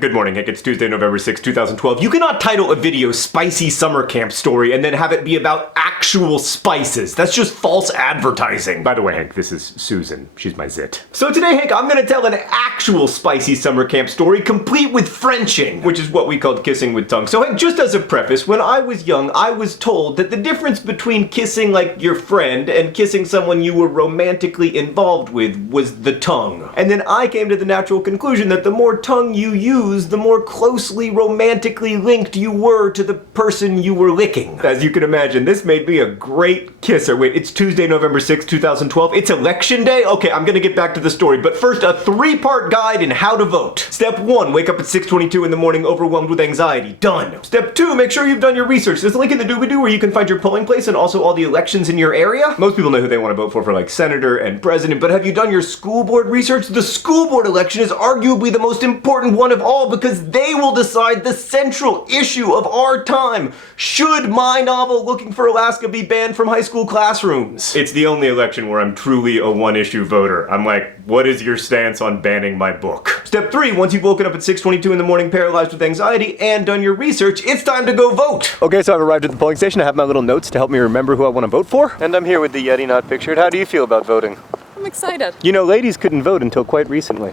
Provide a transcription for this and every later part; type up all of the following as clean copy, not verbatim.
Good morning, Hank. It's Tuesday, November 6, 2012. You cannot title a video Spicy Summer Camp Story and then have it be about actual spices. That's just false advertising. By the way, Hank, this is Susan. She's my zit. So today, Hank, I'm gonna tell an actual spicy summer camp story complete with Frenching, which is what we called kissing with tongue. So Hank, just as a preface, when I was young, I was told that the difference between kissing like your friend and kissing someone you were romantically involved with was the tongue. And then I came to the natural conclusion that the more tongue you use, the more closely romantically linked you were to the person you were licking. As you can imagine, this made me a great kisser. Wait, it's Tuesday, November 6, 2012. It's election day? Okay, I'm gonna get back to the story, but first, a 3-part guide in how to vote. Step 1, wake up at 6:22 in the morning overwhelmed with anxiety. Done. Step 2, make sure you've done your research. There's a link in the doobly-doo where you can find your polling place and also all the elections in your area. Most people know who they want to vote for like senator and president, but have you done your school board research? The school board election is arguably the most important one of all because they will decide the central issue of our time. Should my novel Looking for Alaska be banned from high school classrooms? It's the only election where I'm truly a one-issue voter. I'm like, what is your stance on banning my book? Step 3, once you've woken up at 6:22 in the morning paralyzed with anxiety and done your research, it's time to go vote. Okay, so I've arrived at the polling station. I have my little notes to help me remember who I want to vote for. And I'm here with the Yeti not pictured. How do you feel about voting? I'm excited. You know, ladies couldn't vote until quite recently.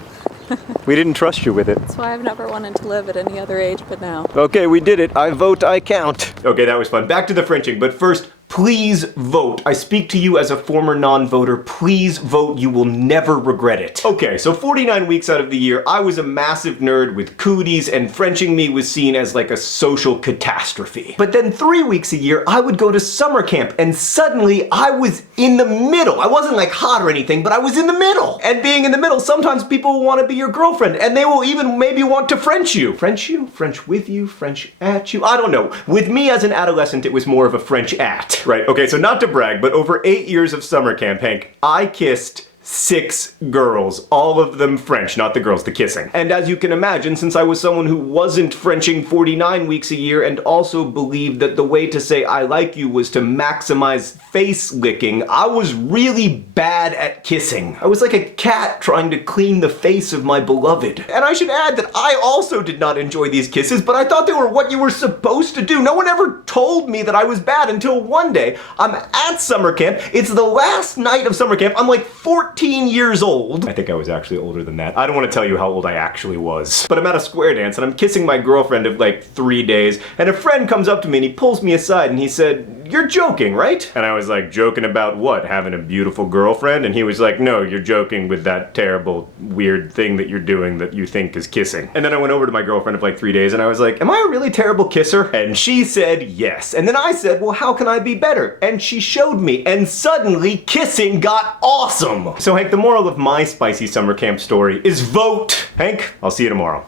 We didn't trust you with it. That's why I've never wanted to live at any other age but now. Okay, we did it. I vote, I count. Okay, that was fun. Back to the Frenching, but first, please vote. I speak to you as a former non-voter. Please vote. You will never regret it. Okay, so 49 weeks out of the year, I was a massive nerd with cooties, and Frenching me was seen as like a social catastrophe. But then 3 weeks a year, I would go to summer camp, and suddenly I was in the middle. I wasn't like hot or anything, but I was in the middle. And being in the middle, sometimes people will want to be your girlfriend, and they will even maybe want to French you. French you? French with you? French at you? I don't know. With me as an adolescent, it was more of a French at. Right, okay, so not to brag, but over 8 years of summer camp, Hank, I kissed 6 girls, all of them French, not the girls, the kissing. And as you can imagine, since I was someone who wasn't Frenching 49 weeks a year and also believed that the way to say I like you was to maximize face licking, I was really bad at kissing. I was like a cat trying to clean the face of my beloved. And I should add that I also did not enjoy these kisses, but I thought they were what you were supposed to do. No one ever told me that I was bad until one day I'm at summer camp. It's the last night of summer camp. I'm like 14 years old. I think I was actually older than that. I don't want to tell you how old I actually was. But I'm at a square dance and I'm kissing my girlfriend of like 3 days, and a friend comes up to me and he pulls me aside and he said, "You're joking, right?" And I was like, "Joking about what? Having a beautiful girlfriend?" And he was like, "No, you're joking with that terrible, weird thing that you're doing that you think is kissing." And then I went over to my girlfriend of like 3 days and I was like, "Am I a really terrible kisser?" And she said yes. And then I said, "Well, how can I be better?" And she showed me, and suddenly kissing got awesome. So Hank, the moral of my spicy summer camp story is vote. Hank, I'll see you tomorrow.